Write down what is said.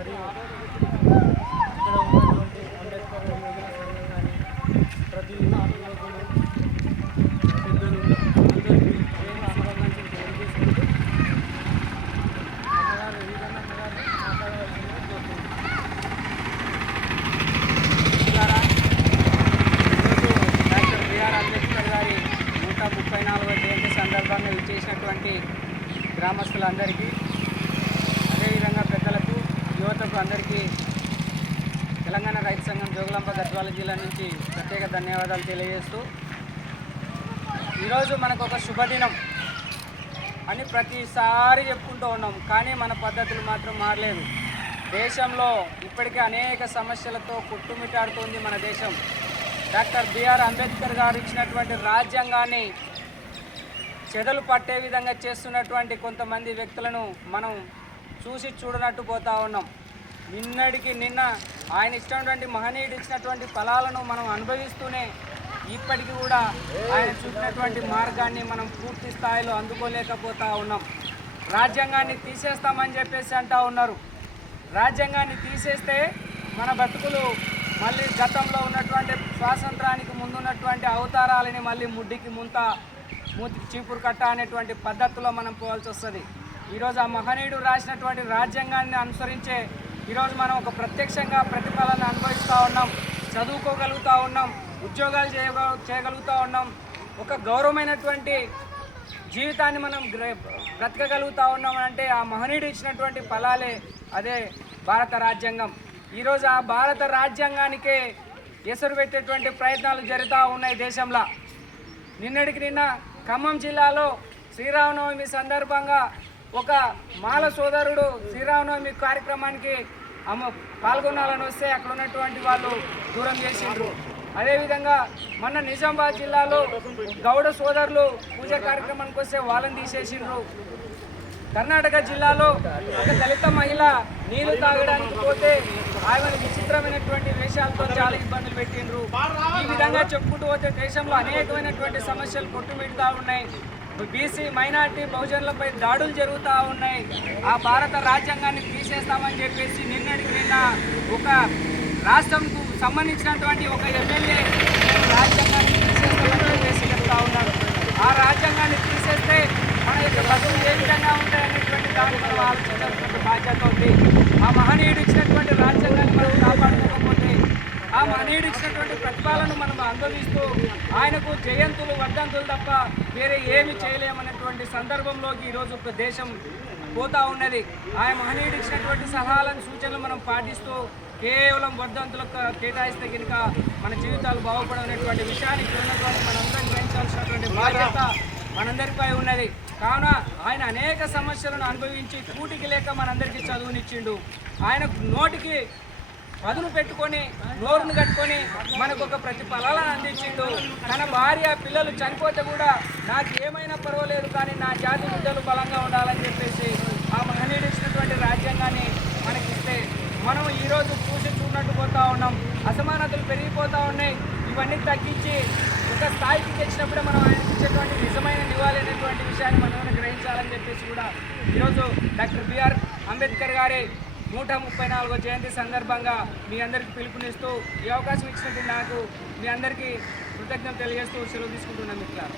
మరియు ఇక్కడ ఉన్నటువంటి అంబేద్కర్ యువజన సంఘం కానీ ప్రతి యువకులు పెద్దలు అందరికీ శుభాకాంక్షలు తెలియజేసుకుంటూ అమ్మగారు ఏదైనా అమ్మగారిని మాట్లాడవలసిందిగా కోరుతున్నాను. డాక్టర్ బిఆర్ అంబేద్కర్ గారి 134వ జయంతి సందర్భంగా విచ్చేసినటువంటి గ్రామస్తులందరికీ, అదేవిధంగా పెద్దలకు, యువతకు అందరికీ తెలంగాణ రైతు సంఘం జోగులాంబ గద్వాల జిల్లా నుంచి ప్రత్యేక ధన్యవాదాలు తెలియజేస్తూ, ఈరోజు మనకు ఒక శుభదినం అని ప్రతిసారి చెప్పుకుంటూ ఉన్నాం. కానీ మన పద్ధతులు మాత్రం మారలేదు. దేశంలో ఇప్పటికే అనేక సమస్యలతో కొట్టుమిట్టాడుతోంది మన దేశం. డాక్టర్ బిఆర్ అంబేద్కర్ గారు ఇచ్చినటువంటి రాజ్యాంగాన్ని చెదలు పట్టే విధంగా చేస్తున్నటువంటి కొంతమంది వ్యక్తులను మనం చూసి చూడనట్టు పోతా ఉన్నాం. నిన్నటికి నిన్న ఆయన ఇచ్చినటువంటి మహనీయుడు ఇచ్చినటువంటి ఫలాలను మనం అనుభవిస్తూనే ఇప్పటికీ కూడా ఆయన చూపినటువంటి మార్గాన్ని మనం పూర్తి స్థాయిలో అందుకోలేకపోతా ఉన్నాం. రాజ్యాంగాన్ని తీసేస్తామని చెప్పేసి అంటూ ఉన్నారు. రాజ్యాంగాన్ని తీసేస్తే మన బతుకులు మళ్ళీ గతంలో ఉన్నటువంటి స్వాతంత్రానికి ముందున్నటువంటి అవతారాలని మళ్ళీ ముడ్డికి మూతికి చీపురు కట్ట అనేటువంటి పద్ధతిలో మనం పోవాల్సి వస్తుంది. ఈరోజు ఆ మహనీయుడు రాసినటువంటి రాజ్యాంగాన్ని అనుసరించే ఈరోజు మనం ఒక ప్రత్యక్షంగా ప్రతిఫలాన్ని అనుభవిస్తూ ఉన్నాం, చదువుకోగలుగుతూ ఉన్నాం, ఉద్యోగాలు చేయగలుగుతూ ఉన్నాం, ఒక గౌరవమైనటువంటి జీవితాన్ని మనం బ్రతకగలుగుతూ ఉన్నాం అంటే ఆ మహనీయుడు ఇచ్చినటువంటి ఫలాలే అదే భారత రాజ్యాంగం. ఈరోజు ఆ భారత రాజ్యాంగానికే ఎసరు పెట్టేటువంటి ప్రయత్నాలు జరుగుతూ ఉన్నాయి దేశంలో. నిన్నటికి నిన్న ఖమ్మం జిల్లాలో శ్రీరామనవమి సందర్భంగా ఒక మాల సోదరుడు శ్రీరామనవమి కార్యక్రమానికి పాల్గొనాలని వస్తే అక్కడ ఉన్నటువంటి వాళ్ళు దూరం చేసిండ్రు. అదేవిధంగా మొన్న నిజామాబాద్ జిల్లాలో గౌడ సోదరులు పూజ కార్యక్రమానికి వస్తే వాళ్ళని తీసేసిండ్రు. కర్ణాటక జిల్లాలో ఒక దళిత మహిళ నీళ్లు తాగడానికి పోతే ఆమెను విచిత్రమైనటువంటి వేషాలతో చాలా ఇబ్బందులు పెట్టిండ్రు. ఈ విధంగా చెప్పుకుంటూ పోతే దేశంలో అనేకమైనటువంటి సమస్యలు కొట్టుమిడుతూ ఉన్నాయి. బీసీ, మైనార్టీ, బహుజనులపై దాడులు జరుగుతూ ఉన్నాయి. ఆ భారత రాజ్యాంగాన్ని తీసేస్తామని చెప్పేసి నిన్నటికి నిన్న ఒక రాష్ట్రంకు సంబంధించినటువంటి ఒక ఎమ్మెల్యే రాజ్యాంగాన్ని తీసేస్తామని చెప్పేసి చెప్తా ఉన్నారు. ఆ రాజ్యాంగాన్ని తీసేస్తే మన యొక్క బతుకులు ఏ విధంగా ఉంటాయనేటువంటి దాన్ని మనం ఆలోచించాల్సిన బాధ్యత ఉంది. ఆ మహనీయుడు ఇచ్చినటువంటి రాజ్యాంగాన్ని మనం కాపాడుకోకపోతే, ఆ మహనీయుడు ఇచ్చినటువంటి ప్రతిఫలాలను మనం అనుభవిస్తూ ఆయనకు జయంతులు, వర్ధంతులు తప్ప వేరే ఏమి చేయలేమనేటువంటి సందర్భంలోకి ఈరోజు దేశం పోతా ఉన్నది. ఆయన మహనీయుడు ఇచ్చినటువంటి సలహాలను, సూచనలు మనం పాటిస్తూ కేవలం వర్ధంతులకు కేటాయిస్తే కనుక మన జీవితాలు బాగుపడనేటువంటి విషయాన్ని ఉన్నటువంటి మనందరం గ్రహించాల్సినటువంటి బాధ్యత మనందరిపై ఉన్నది. కావున ఆయన అనేక సమస్యలను అనుభవించి కూటికి లేక మనందరికీ చదువునిచ్చిండు. ఆయన నోటికి పదును పెట్టుకొని నోరును కట్టుకొని మనకు ఒక ప్రతిఫలాలను అందించిండు. తన భార్య, పిల్లలు చనిపోతే కూడా నాకు ఏమైనా పర్వాలేదు కానీ నా జాతి బిడ్డలు బలంగా ఉండాలని చెప్పేసి ఆ మహనీయుడు ఇచ్చినటువంటి రాజ్యాంగాన్ని మనకిస్తే మనం ఈరోజు చూసి చూడనట్టు పోతూ ఉన్నాం. అసమానతలు పెరిగిపోతూ ఉన్నాయి. ఇవన్నీ తగ్గించి ఒక స్థాయికి తెచ్చినప్పుడే మనం ఆయనకి ఇచ్చేటువంటి నిజమైన నివాళి అనేటువంటి విషయాన్ని మనం గ్రహించాలని చెప్పేసి కూడా ఈరోజు డాక్టర్ బిఆర్ అంబేద్కర్ గారి 134వ జయంతి సందర్భంగా మీ అందరికీ పిలుపునిస్తూ ఈ అవకాశం ఇచ్చినట్టు నాకు మీ అందరికీ కృతజ్ఞతలు తెలియజేస్తూ సెలవు తీసుకుంటున్నాను మిత్రులారా.